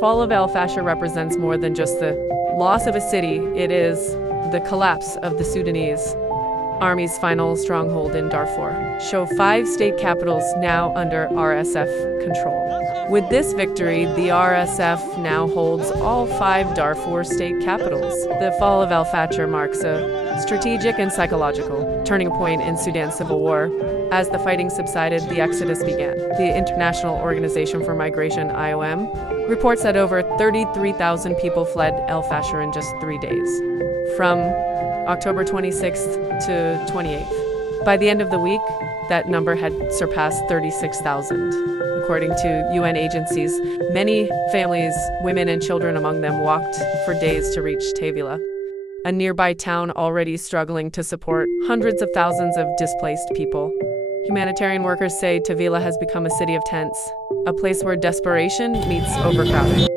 Fall of El Fasher represents more than just the loss of a city. It is the collapse of the Sudanese Army's final stronghold in Darfur. Show 5 state capitals now under RSF control. With this victory, the RSF now holds all 5 Darfur state capitals. The fall of El Fasher marks a strategic and psychological turning point in Sudan's civil war. As the fighting subsided, the exodus began. The International Organization for Migration, IOM, reports that over 33,000 people fled El Fasher in just 3 days, from October 26th to 28th. By the end of the week, that number had surpassed 36,000. According to UN agencies, many families, women and children among them, walked for days to reach Tavila, a nearby town already struggling to support hundreds of thousands of displaced people. Humanitarian workers say Tavila has become a city of tents, a place where desperation meets overcrowding.